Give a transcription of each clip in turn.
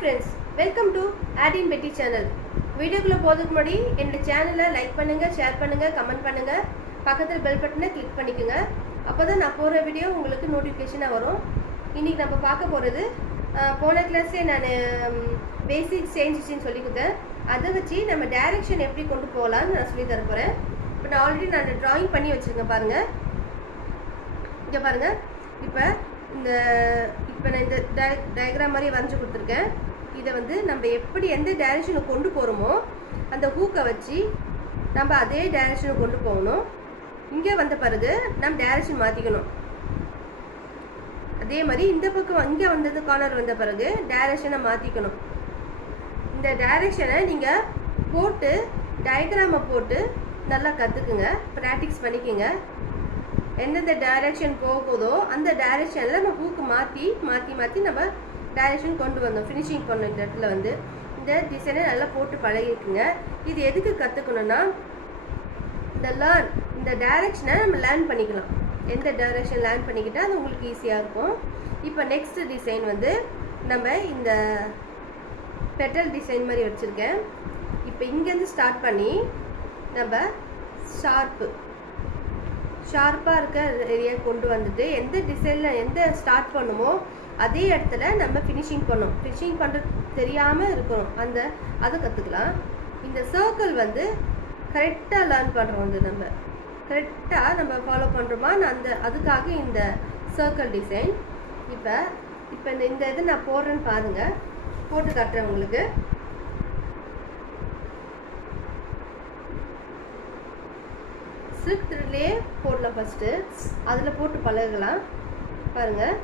friends, welcome to Adin Betty channel. வீடியோக்குள்ள போறதுக்கு முன்னாடி என்னோட சேனலை லைக் பண்ணுங்க, ஷேர் பண்ணுங்க, கமெண்ட் பண்ணுங்க, பக்கத்துல பெல் பட்டனை கிளிக் பண்ணிக்கங்க. அப்பதான் நான் போற வீடியோ உங்களுக்கு நோட்டிஃபிகேஷனா வரும். இன்னைக்கு நம்ம பார்க்க போறது போன கிளாஸ்ல நான் பேசிக் சேஞ்சஸ்ன்னு சொல்லி கொடுத்தேன். அதை வச்சு நம்ம டைரக்ஷன் எப்படி கொண்டு போகலாம்னு நான் சொல்லி தர போறேன். இப்போ நான் ஆல்ரெடி நான் டிராயிங் பண்ணி வச்சிருக்கேன் பாருங்க. இங்க பாருங்க. இப்போ நான் இந்த டயக்ராம் மாதிரி வரைஞ்சி கொடுத்துருக்கேன். இதை வந்து நம்ம எப்படி எந்த டைரக்ஷனுக்கு கொண்டு போகிறோமோ அந்த ஹூக்கை வச்சு நம்ம அதே டைரக்ஷனுக்கு கொண்டு போகணும். இங்கே வந்த பிறகு நம்ம டைரக்ஷன் மாற்றிக்கணும். அதே மாதிரி இந்த பக்கம் இங்கே வந்தது கார்னர் வந்த பிறகு டைரக்ஷனை மாற்றிக்கணும். இந்த டைரக்ஷனை நீங்கள் போட்டு டயக்ராமை போட்டு நல்லா கற்றுக்குங்க, ப்ராக்டிஸ் பண்ணிக்கோங்க. எந்தெந்த டைரக்ஷன் போகுதோ அந்த டைரக்ஷனில் நம்ம ஹூக்கு மாற்றி நம்ம டைரக்ஷன் கொண்டு வந்தோம். ஃபினிஷிங் பண்ண இந்த இடத்துல வந்து இந்த டிசைனை நல்லா போட்டு பழகிக்குங்க. இது எதுக்கு கற்றுக்கணுன்னா இந்த டைரக்ஷனை நம்ம லேர்ன் பண்ணிக்கலாம். எந்த டைரக்ஷன் லேர்ன் பண்ணிக்கிட்டால் அது உங்களுக்கு ஈஸியாக இருக்கும். இப்போ நெக்ஸ்ட் டிசைன் வந்து நம்ம இந்த பெட்டல் டிசைன் மாதிரி வச்சுருக்கேன். இப்போ இங்கேருந்து ஸ்டார்ட் பண்ணி நம்ம ஷார்ப்பாக இருக்க ஏரியா கொண்டு வந்துட்டு எந்த டிசைனில் எந்த ஸ்டார்ட் பண்ணுமோ அதே இடத்துல நம்ம ஃபினிஷிங் பண்ணோம். ஃபினிஷிங் பண்ணுறது தெரியாமல் இருக்கணும், அதை கற்றுக்கலாம். இந்த சர்க்கிள் வந்து கரெக்டாக லேர்ன் பண்ணுறோம். வந்து நம்ம கரெக்டாக நம்ம ஃபாலோ பண்ணுறோமா அதுக்காக இந்த சர்க்கிள் டிசைன். இப்போ இந்த இது நான் போடுறேன்னு பாருங்கள், போட்டு காட்டுறேன் உங்களுக்கு. சில்க் த்ரெட்லேயே போடலாம் ஃபஸ்ட்டு, அதில் போட்டு பழகலாம். பாருங்கள்,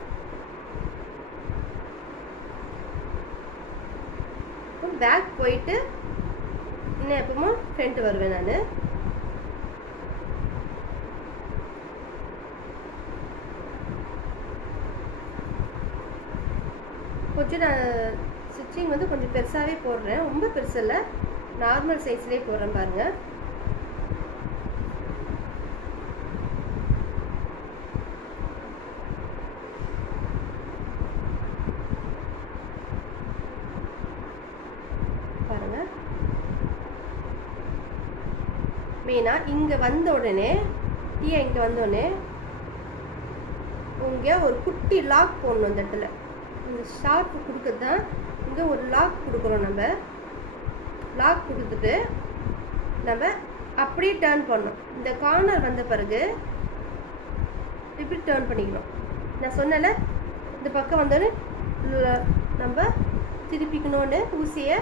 பேக் போயிட்டு இன்னும் எப்பவுமே ஃப்ரண்ட் வருவேன் நான். கொஞ்சம் நான் ஸ்டிச்சிங் வந்து கொஞ்சம் பெருசாகவே போடுறேன், ரொம்ப பெருசு இல்லை, நார்மல் சைஸ்லேயே போடுறேன் பாருங்கள். மெயினாக இங்கே வந்த உடனே இங்கே ஒரு குட்டி லாக் போடணும். இந்த இடத்துல இந்த ஷார்ப்பு கொடுக்குறது தான் இங்கே ஒரு லாக் கொடுக்குறோம். நம்ம லாக் கொடுத்துட்டு நம்ம அப்படியே டேர்ன் பண்ணணும். இந்த கார்னர் வந்த பிறகு இப்படி டேர்ன் பண்ணிக்கணும். நான் சொன்னல இந்த பக்கம் வந்தோடனே நம்ம திருப்பிக்கணும்னு ஊசியை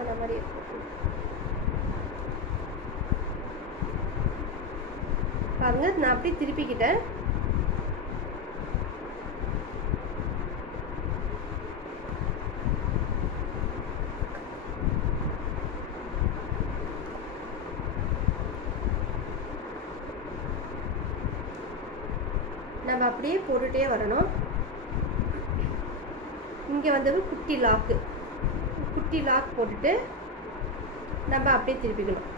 ஆன மாதிரி பாருங்க. நான் அப்படியே திருப்பிக்கிட்டேன். நம்ம அப்படியே போட்டுட்டே வரணும். இங்க வந்தது குட்டி லாக் போட்டுட்டு நம்ம அப்படியே திருப்பிக்கணும்.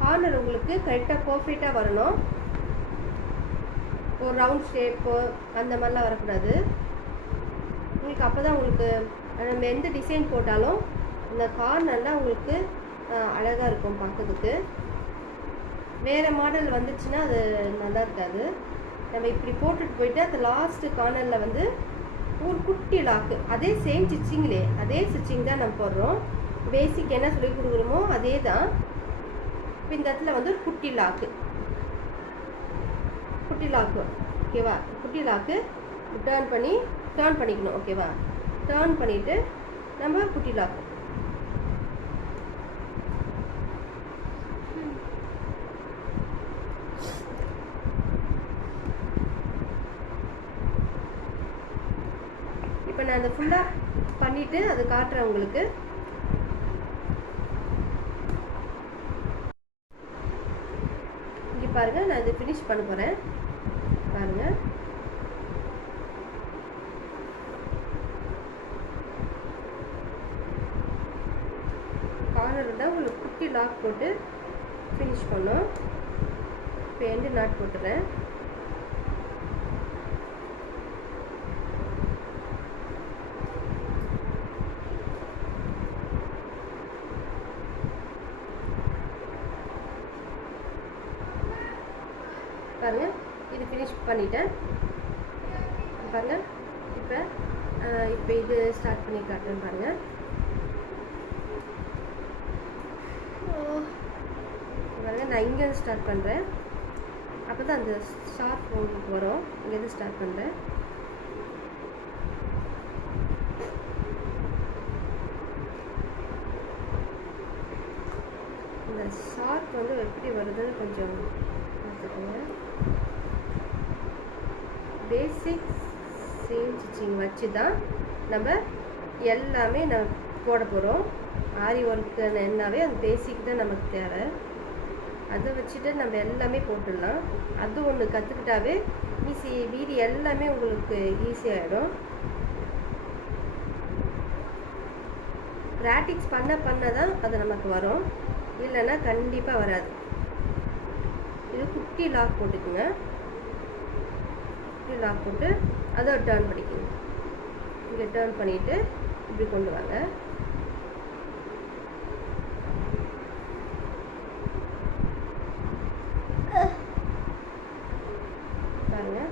கார்னர் உங்களுக்கு கரெக்டாக பர்ஃபெக்டாக வரணும். ஒரு ரவுண்ட் ஷேப்பு அந்த மாதிரிலாம் வரக்கூடாது உங்களுக்கு. அப்போ தான் உங்களுக்கு நம்ம எந்த டிசைன் போட்டாலும் இந்த கார்னர்லாம் உங்களுக்கு அழகாக இருக்கும் பார்க்கறதுக்கு. வேறு மாடல் வந்துச்சுன்னா அது நல்லா இருக்காது. நம்ம இப்படி போட்டுட்டு போயிட்டு அந்த லாஸ்ட்டு கார்னரில் வந்து ஒரு குட்டி லாக்கு, அதே சேம் ஸ்டிச்சிங் தான் நம்ம போடுறோம். பேசிக் என்ன சொல்லி கொடுக்குறோமோ அதே தான். இப்போ இந்த இடத்துல வந்து ஒரு குட்டி லாக்கு ஓகேவா. குட்டி லாக்கு டேர்ன் பண்ணிக்கணும் ஓகேவா. டேர்ன் பண்ணிவிட்டு நம்ம குட்டி லாக்கு இப்போ நான் அதை ஃபுல்லாக பண்ணிவிட்டு அதை காட்டுறேன் உங்களுக்கு. இங்கே பாருங்கள், நான் இதை ஃபினிஷ் பண்ண போகிறேன் பாருங்கள். கார்னர் தான் உங்களுக்கு குட்டி லாக் போட்டு ஃபினிஷ் பண்ணோம். இப்போ எண்டு நாட் போட்டுறேன். பாருங்கள், இது ஃபினிஷ் பண்ணிட்டேன் பாருங்கள். இப்போ இது ஸ்டார்ட் பண்ணி காட்டுறேன் பாருங்கள். பாருங்கள், நான் இங்கேருந்து ஸ்டார்ட் பண்ணுறேன். அப்போ தான் அந்த ஷார்ப் உங்களுக்கு வரும். இங்கேருந்து ஸ்டார்ட் பண்ணுறேன். இந்த ஷார்ப் வந்து எப்படி வருதுன்னு கொஞ்சம் பார்த்துக்கோங்க. பேசிக் சீம் ஸ்டிச்சிங் வச்சு தான் நம்ம எல்லாமே நம்ம போட போகிறோம். ஆரி ஒர்க்கு என்னாவே அந்த பேசிக் தான் நமக்கு தேவை. அதை வச்சுட்டு நம்ம எல்லாமே போட்டுடலாம். அது ஒன்று கற்றுக்கிட்டாவே மீதி எல்லாமே உங்களுக்கு ஈஸியாகிடும். ப்ராக்டிக்ஸ் பண்ண தான் அது நமக்கு வரும், இல்லைன்னா கண்டிப்பாக வராது. இது குட்டி லாக் போட்டுக்குங்க. குட்டி லாக் போட்டு அதை டர்ன் பண்ணிக்கோங்க. இங்கே டர்ன் பண்ணிவிட்டு இப்படி கொண்டு வாங்க. பாருங்கள்,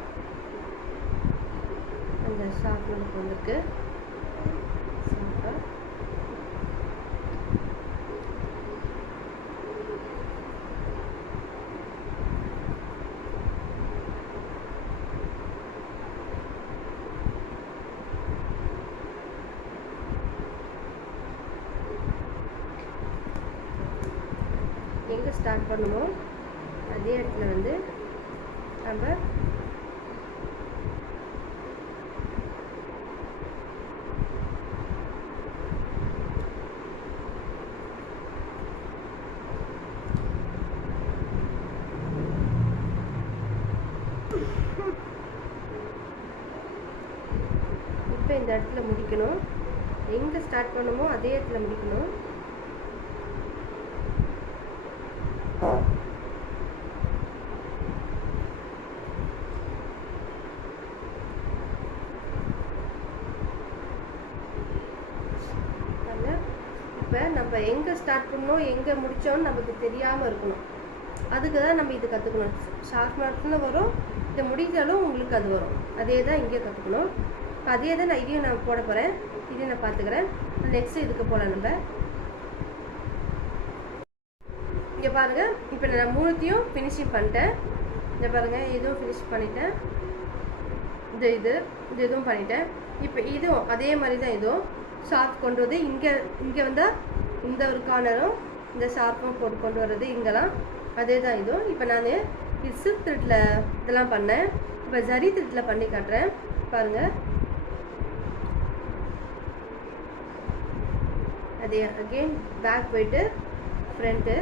அந்த ஷார்ப் நமக்கு வந்துருக்கு. ஷார்ப்பாக எங்கே ஸ்டார்ட் பண்ணுவோம் அதே இடத்துல வந்து நம்ம இப்போ இந்த இடத்துல முடிக்கணும். எங்கே ஸ்டார்ட் பண்ணுமோ அதே இடத்துல முடிக்கணும். இப்போ நம்ம எங்கே ஸ்டார்ட் பண்ணோம் எங்கே முடித்தோன்னு நமக்கு தெரியாமல் இருக்கணும். அதுக்கு தான் நம்ம இது கற்றுக்கணும். ஷார்ப் மார்க்ஸில் வரும், இதை முடிஞ்சாலும் உங்களுக்கு அது வரும். அதே தான் இங்கே கற்றுக்கணும். இப்போ அதே தான் நான் இதையும் நான் போட போகிறேன். இதையும் நான் பார்த்துக்கிறேன். நெக்ஸ்ட்டு இதுக்கு போகலாம். நம்ம இங்கே பாருங்கள், இப்போ நான் மூணுத்தையும் ஃபினிஷிங் பண்ணிட்டேன். இங்கே பாருங்கள், இதுவும் ஃபினிஷ் பண்ணிட்டேன். இது இதுவும் பண்ணிட்டேன். இப்போ இதுவும் அதே மாதிரி தான். இதுவும் ஷார்ப் கொண்டு வந்து இங்கே வந்தால் இந்த ஒரு கார்னரும் இந்த ஷார்ப்பும் போட்டு கொண்டு வர்றது இங்கெல்லாம் அதே தான். இதுவும் இப்போ நான் இது சில்க் த்ரெட்டில் இதெல்லாம் பண்ணேன். இப்போ ஜரி த்ரெட்டில் பண்ணி காட்டுறேன் பாருங்கள். அதே அகெயின் பேக் போயிட்டு ஃப்ரண்ட்டு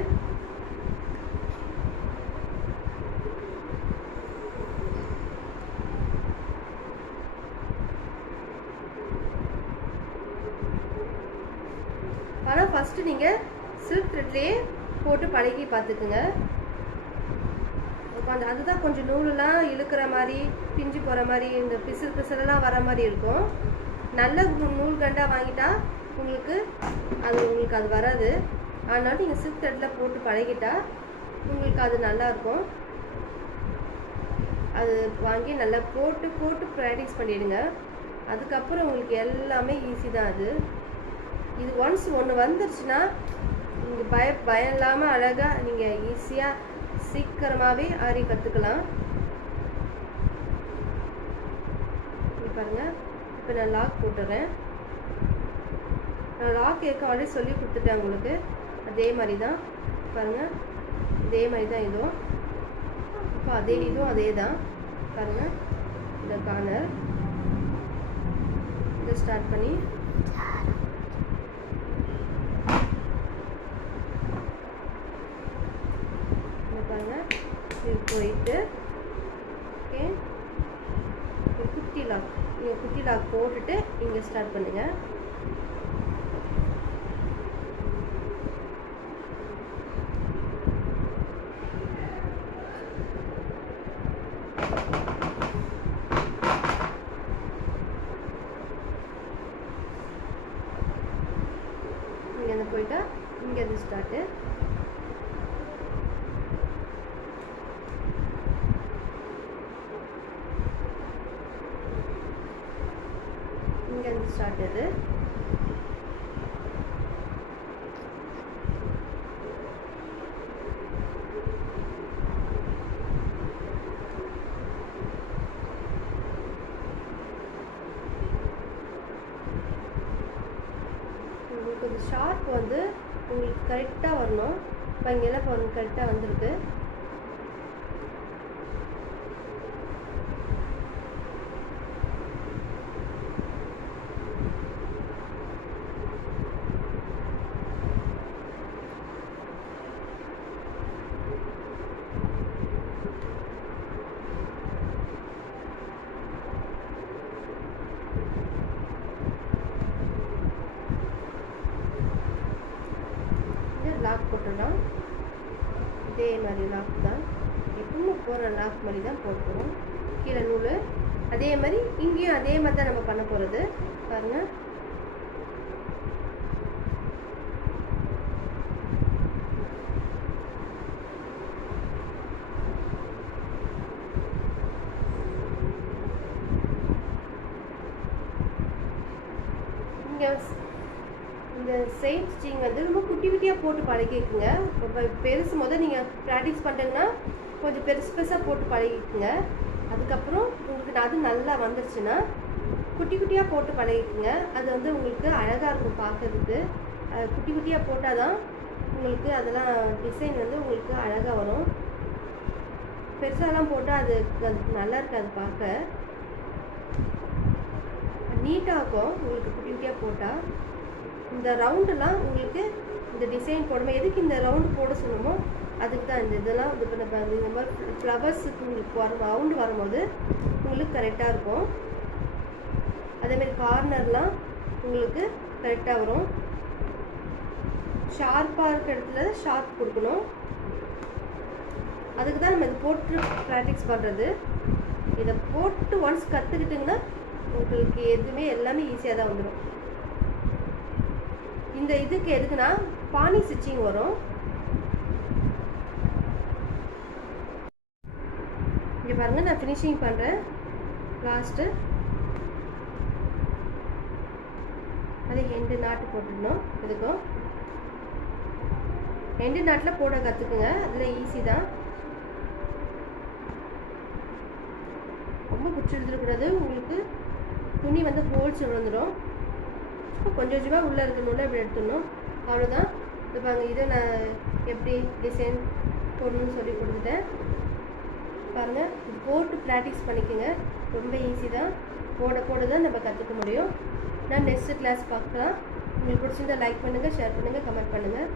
ஆனால் ஃபஸ்ட்டு நீங்கள் சில்க் த்ரெட்லேயே போட்டு பழகி பார்த்துக்குங்க. அதுதான் கொஞ்சம் நூலெலாம் இழுக்கிற மாதிரி பிஞ்சு போகிற மாதிரி இந்த பிசுறெல்லாம் வர மாதிரி இருக்கும். நல்ல நூல் கண்டாக வாங்கிட்டா உங்களுக்கு அது வராது. அதனால நீங்கள் சில்க் த்ரெட்டில் போட்டு பழகிட்டா உங்களுக்கு அது நல்லாயிருக்கும். அது வாங்கி நல்லா போட்டு ப்ராக்டிஸ் பண்ணிவிடுங்க. அதுக்கப்புறம் உங்களுக்கு எல்லாமே ஈஸி தான். இது ஒன்ஸ் ஒன்று வந்துருச்சுன்னா நீங்கள் பயம் இல்லாமல் அழகாக நீங்கள் ஈஸியாக சீக்கிரமாகவே ஆரி கற்றுக்கலாம். இங்கே பாருங்கள், இப்போ நான் லாக் போட்டுறேன். நான் லாக் ஏற்க ஆல்ரெடி சொல்லி கொடுத்துட்டேன் உங்களுக்கு. அதே மாதிரி தான் பாருங்கள், இதே மாதிரி தான் இதுவும். இப்போ இதுவும் அதே தான் பாருங்கள். இந்த கார்னர் இதை ஸ்டார்ட் பண்ணி பாருங்கள், இது போயிட்டு ஓகே குட்டி லாக் போட்டுட்டு இங்கே ஸ்டார்ட் பண்ணுங்கள். இங்கேருந்து போயிட்டா இங்கேருந்து ஸ்டார்ட்டு. ஸ்டார்ட் இது. உங்களுக்கு இந்த ஷார்ப் வந்து உங்களுக்கு கரெக்டாக வரணும். இப்போ இங்கெல்லாம் பாருங்க கரெக்டாக வந்திருக்கு. லாக் போட்டுடலாம். இதே மாதிரி லாக் தான் எப்பவுமே போகிற லாக் மாதிரி தான் போட்டுருவோம். கீழே நூல் அதே மாதிரி இங்கேயும் அதே மாதிரி தான் நம்ம பண்ண போகிறது. பாருங்கள், இங்கே இந்த செயின் ஸ்டிச்சிங் வந்து ரொம்ப குட்டி குட்டியாக போட்டு பழகிக்குங்க. இப்போ பெருசு முதல் நீங்கள் ப்ராக்டிஸ் பண்ணுறீங்கன்னா கொஞ்சம் பெருசு பெருசாக போட்டு பழகிக்குங்க. அதுக்கப்புறம் உங்களுக்கு அது நல்லா வந்துருச்சுன்னா குட்டி குட்டியாக போட்டு பழகிக்குங்க. அது வந்து உங்களுக்கு அழகாக இருக்கும் பார்க்கறதுக்கு. குட்டி குட்டியாக போட்டால் தான் உங்களுக்கு அதெல்லாம் டிசைன் வந்து உங்களுக்கு அழகாக வரும். பெருசாலாம் போட்டால் அது நல்லா இருக்காது, பார்க்க நீட்டாக இருக்கும். உங்களுக்கு குட்டி குட்டியாக போட்டால் இந்த ரவுண்டெல்லாம் உங்களுக்கு இந்த டிசைன் போடும்போது எதுக்கு இந்த ரவுண்டு போட சொன்னோமோ அதுக்கு தான் இந்த இதெல்லாம் இது பண்ண இந்த மாதிரி ஃப்ளவர்ஸுக்கு உங்களுக்கு ரவுண்டு வரும்போது உங்களுக்கு கரெக்டாக இருக்கும். அதேமாதிரி கார்னர்லாம் உங்களுக்கு கரெக்டாக வரும். ஷார்ப்பாக இருக்கிற இடத்துல ஷார்ப் கொடுக்கணும். அதுக்கு தான் நம்ம இது போட்டு ப்ராக்டிஸ் பண்ணுறது. இதை போட்டு ஒன்ஸ் கற்றுக்கிட்டிங்கன்னா உங்களுக்கு எதுவுமே எல்லாமே ஈஸியாக தான் வந்துடும். இந்த இதுக்கு எதுக்குன்னா பானி ஸ்டிச்சிங் வரும். இங்கே பாருங்கள், நான் ஃபினிஷிங் பண்ணுறேன். லாஸ்ட்டு அது ஹெண்டு நாட்டு போட்டுடணும். இதுக்கும் ஹெண்டு நாட்டில் போட கற்றுக்குங்க. அதில் ஈஸி தான். ரொம்ப பிடிச்சி எடுத்துடக்கூடாது. உங்களுக்கு துணி வந்து ஹோல்ஸ் விழுந்துடும். கொஞ்சம் கொஞ்சமாக உள்ளே இருக்கணும்ல இப்படி எடுத்துடணும். அவ்வளோதான். இப்போ பாருங்க, இதை நான் எப்படி டிசைன் போடணும்னு சொல்லி கொடுத்துட்டேன். பாருங்கள், இது போட்டு ப்ராக்டிஸ் பண்ணிக்கோங்க. ரொம்ப ஈஸி தான். போட தான் நம்ம கற்றுக்க முடியும். நான் நெக்ஸ்ட்டு கிளாஸ் பார்க்கலாம். உங்களுக்கு பிடிச்சிருந்தா லைக் பண்ணுங்கள், ஷேர் பண்ணுங்கள், கமெண்ட் பண்ணுங்கள்.